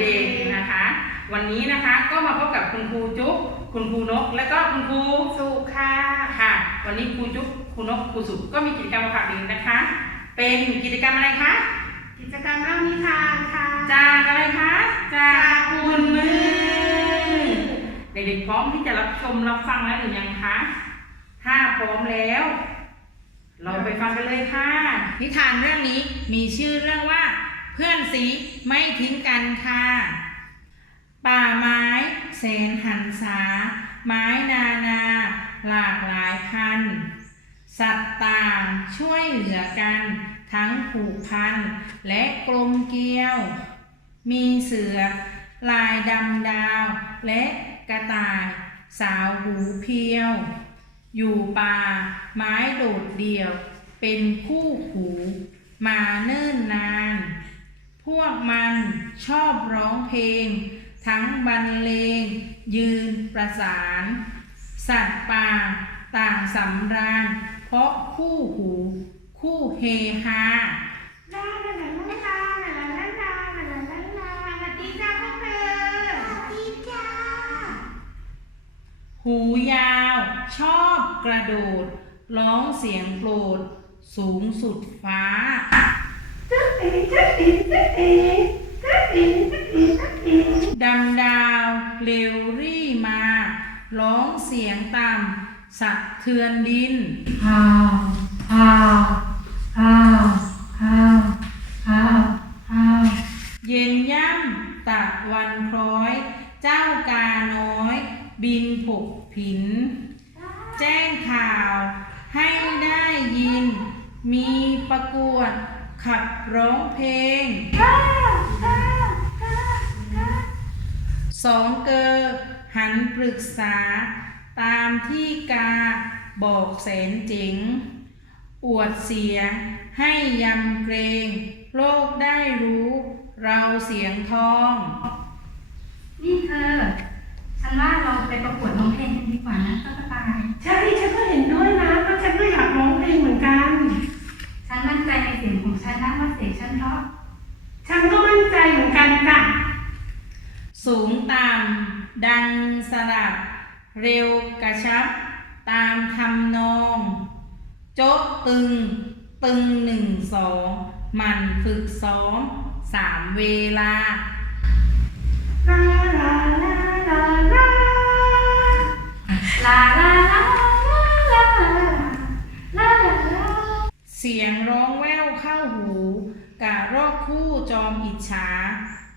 เด็กๆนะคะ วันนี้นะคะก็มาพบกับคุณครูจุ๊บคุณครูนก และก็คุณครูสุค่ะค่ะ วันนี้ครูจุ๊บครูนกครูสุก็มีกิจกรรมมาฝากเด็กๆนะคะ เป็นกิจกรรมอะไรคะกิจกรรมเล่านิทานค่ะจากอะไรคะจากจากคุณมือเด็กๆพร้อมที่จะรับชมรับฟังแล้วหรือยังคะถ้าพร้อมแล้ว เราไปฟังกันเลยค่ะ นิทานเรื่องนี้มีชื่อเรื่องว่าเพื่อนสีไม่ทิ้งกันค่ะ ป่าไม้แสนหันษา ไม้นานา หลากหลายพัน สัตว์ต่างช่วยเหลือกัน ทั้งผูกพัน และกลมเกลียว มีเสือ ลายดำดาว และกระต่ายสาวหูเพียว อยู่ป่า ไม้โดดเดี่ยว เป็นคู่หู มาเนิ่นนาน พวกมันชอบร้องเพลง ทั้งบรรเลง ยืนประสาน สัตว์ป่า ต่างสำราญ เพราะคู่หู คู่เฮฮาหูยาวชอบกระโดด ร้องเสียงโปรด สูงสุดฟ้า ดำดาวเร็วรี่มา ร้องเสียงต่ำสะเทือนดินอ้าวอ้าวอ้าวอ้าวอ้าวอ้าวเย็นย่ำตะวันคล้อย เจ้ากาน้อย บินผกผิน แจ้งข่าวให้ได้ยิน มีประกวด ขับร้องเพลงอ้าวอ้าวอ้าวอ้าวสองเกอหันปรึกษา ตามที่กาบอกแสนเจ๋งอวดเสียงให้ยำเกรง โลกได้รู้ เราเสียงทอง นี่เธอ ฉันว่าเราไปประกวดร้องเพลงกันดีกว่านะต้นกระต่ายใช่ ฉันก็เห็นด้วยนะก็ฉันก็อยากร้องเพลงเหมือนกันฉัน มั่นใจในเสียงของฉันนะว่าเสียงฉันเพราะ ฉันก็มั่นใจเหมือนกันจ้ะสูงต่ำดังสลับ เร็วกระชับ ตามทำนอง โจ๊กตึง ตึงหนึ่งสองมันฝึกซ้อมสามเวลาลาลาลา สียงร้องแว่วเข้าหูกะรอกคู่จอมอิจฉา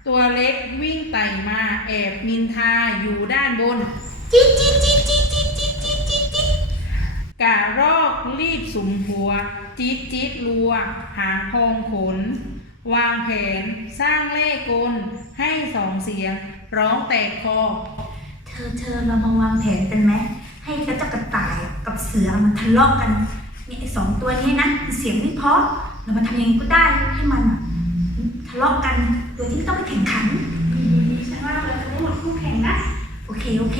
ตัวเล็กวิ่งไต่มาแอบนินทาอยู่ด้านบนจิ๊ดจิ๊ดจิ๊ดจิ๊ดจิ๊ดจิ๊ดจิ๊ดจิ๊ดจิ๊ดกะรอกรีบสุมหัวจี๊ดจี๊ดรัว หางพองขน วางแผนสร้างเล่ห์กล ให้สองเสียง ร้องแตกคอ เธอเธอเรามาวางแผนกันไหมให้กระจ้ากระต่ายกับเสือมันทะเลาะกัน ไอ้สองตัวนี้นะเสียงไม่เพราะเรามาทำยังไงก็ได้ให้มันอะทะเลาะกันโดยที่ไม่ต้องไปแข่งขันฉันว่าเราจะได้หมดคู่แข่งนะ โอเค โอเค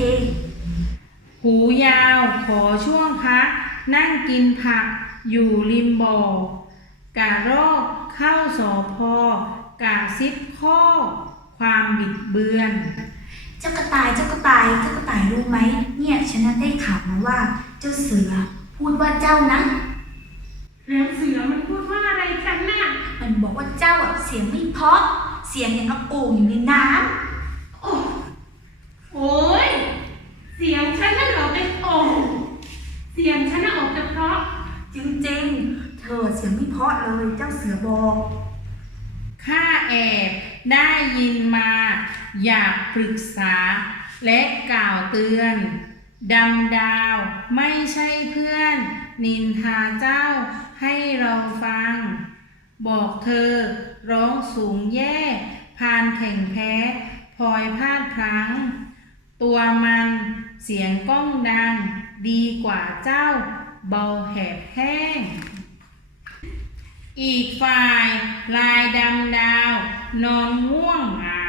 หูยาวขอช่วงพักนั่งกินผักอยู่ริมบ่อกะรอกเข้าสอพอกะซิบข้อ ความบิดเบือน เจ้ากระต่ายเจ้ากระต่ายเจ้ากระต่ายรู้ไหมเนี่ยฉันน่ะได้ข่าวมาว่าเจ้าเสือ พูดว่าเจ้านะ แล้วเสือมันพูดว่าอะไรกันน่ะ มันบอกว่าเจ้าอะเสียงไม่เพราะ เสียงอย่างกับโอ่งอยู่ในน้ำโอ้โอ้ยเสียงฉันน่ะเหรอเป็นโอ่งเสียงฉันน่ะออกจะเพราะจริงๆ เธอเสียงไม่เพราะเลย เจ้าเสือบอก ข้าแอบได้ยินมา อยากปรึกษาและกล่าวเตือน ดำดาวไม่ใช่เพื่อน นินทาเจ้าให้เราฟัง บอกเธอร้องสูงแย่พานแข่งแพ้พลอยพลาดพลั้ง ตัวมันเสียงก้องดัง ดีกว่าเจ้าเบาแหบแห้ง อีกฝ่ายลายดำดาว นอนง่วงเหงา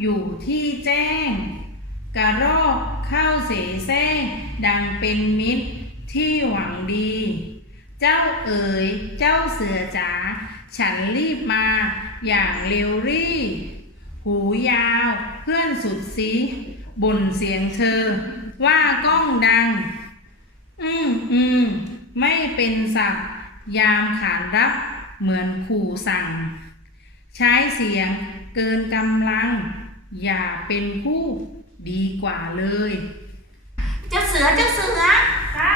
อยู่ที่แจ้ง กระรอกเข้าเสแสร้งดังเป็นมิตรที่หวังดี เจ้าเอ๋ยเจ้าเสือจ๋าฉันรีบมาอย่างเร็วรี่ หูยาวเพื่อนสุดสีบ่นเสียงเธอ ว่ากล้องดัง อืมอืมไม่เป็นสัตว์ยามขานรับเหมือนขู่สั่ง ใช้เสียงเกินกำลัง อย่าเป็นผู้ ดีกว่าเลย เจ้าเสือเจ้าเสือจ้า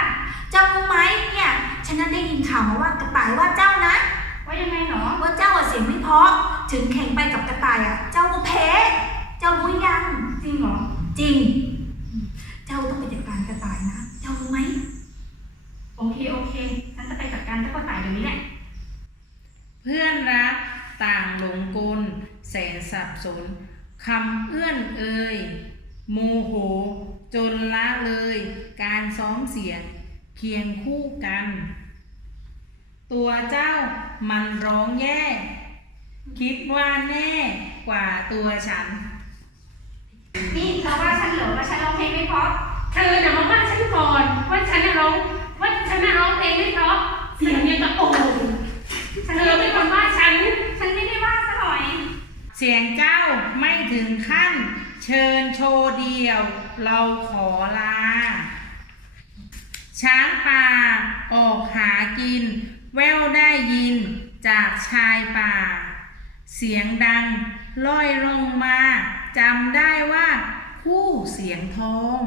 เจ้ารู้ไหมเนี่ยฉันนั้นได้ยินข่าวมาว่ากระต่ายว่าเจ้านะว่ายังไงหนอว่าเจ้าอะเสียงไม่เพราะถึงแข่งไปกับกระต่ายอะ เจ้าก็แพ้เจ้ารู้ยัง จริงเหรอจริง เจ้าต้องไปจัดการกระต่ายนะเจ้ารู้ไหมโอเคโอเคฉันจะไปจัดการเจ้ากระต่ายเดี๋ยวนี้แหละเพื่อนรักต่างหลงกล แสนสับสนคำเอื้อนเอ่ย โมโห จนละเลย การซ้อมเสียงเคียงคู่กัน ตัวเจ้ามันร้องแย่ คิดว่าแน่กว่าตัวฉัน นี่เธอว่าฉันเหรอว่าฉันร้องเพลงไม่เพราะเธอน่ะมาว่าฉันก่อนว่าฉันน่ะร้องว่าฉันน่ะร้องเพลงไม่เพราะเสียงยังกระโอ่งเธอเป็นคนว่าฉัน ฉันไม่ได้ว่าซะหน่อย เสียงเจ้าไม่ถึงขั้น เชิญโชว์เดียว เราขอลา ช้างป่า ออกหากิน แววได้ยินจากชายป่า เสียงดังล่อยลงมาจำได้ว่าผู้เสียงทอง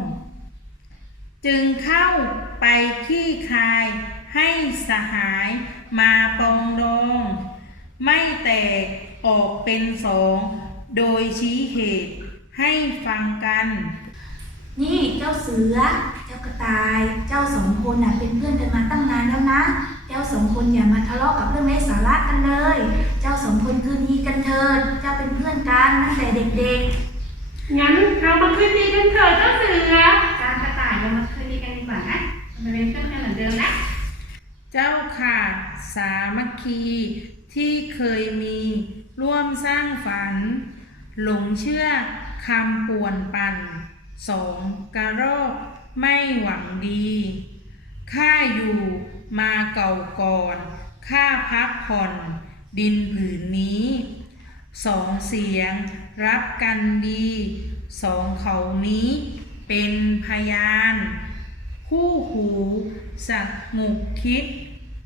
จึงเข้าไปขี้คายให้สหายมาปองดอง ไม่แตกออกเป็นสอง โดยชี้เหตุ ให้ฟังกัน นี่เจ้าเสือ เจ้ากระต่าย เจ้าสองคนน่ะเป็นเพื่อนกันมาตั้งนานแล้วนะ เจ้าสองคนอย่ามาทะเลาะกับเรื่องไร้สาระกันเลย เจ้าสองคนคืนดีกันเถิด เจ้าเป็นเพื่อนกันตั้งแต่เด็กงั้นเรามาคืนดีกันเถอะเจ้าเสือการกระต่ายเรามาคืนดีกันดีกว่านะเราเป็นเพื่อนกันเหมือนเดิมนะ เจ้าขาดสามัคคีที่เคยมี ร่วมสร้างฝัน หลงเชื่อ คำป่วนปั่นสองกระรอกไม่หวังดีข้าอยู่มาเก่าก่อนข้าพักผ่อนดินผืนนี้สองเสียงรับกันดีสองเขานี้เป็นพยาน คู่หูสักงุกคิด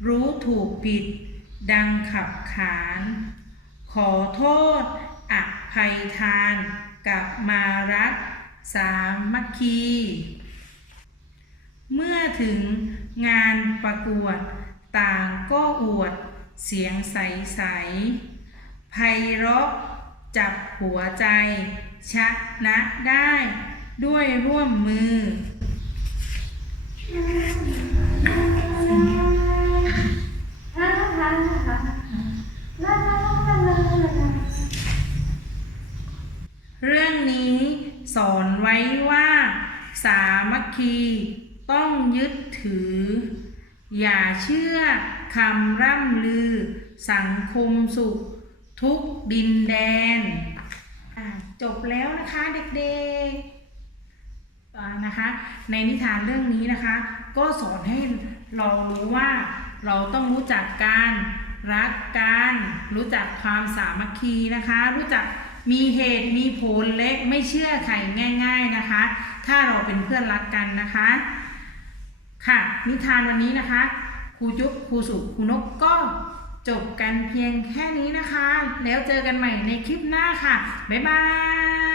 รู้ถูกผิด ดังขับขาน ขอโทษอภัยทาน กลับมารักสามัคคี เมื่อถึงงานประกวดต่างก็อวดเสียงใสๆไพเราะจับหัวใจ ชนะได้ด้วยร่วมมือ สอนไว้ว่าสามัคคีต้องยึดถือ อย่าเชื่อคำร่ำลือ สังคมสุข ทุกดินแดน จบแล้วนะคะเด็กๆนะคะ ในนิทานเรื่องนี้นะคะ ก็สอนให้เรารู้ว่าเราต้องรู้จักการรักกันรู้จักความสามัคคีนะคะ รู้จัก มีเหตุมีผลเล็กไม่เชื่อใครง่าย ๆนะคะ ถ้าเราเป็นเพื่อนรักกันนะคะ ค่ะ นิทานวันนี้นะคะครูจุ๊บครูสุครูนกก็จบกันเพียงแค่นี้นะคะ แล้วเจอกันใหม่ในคลิปหน้าค่ะ บ๊ายบาย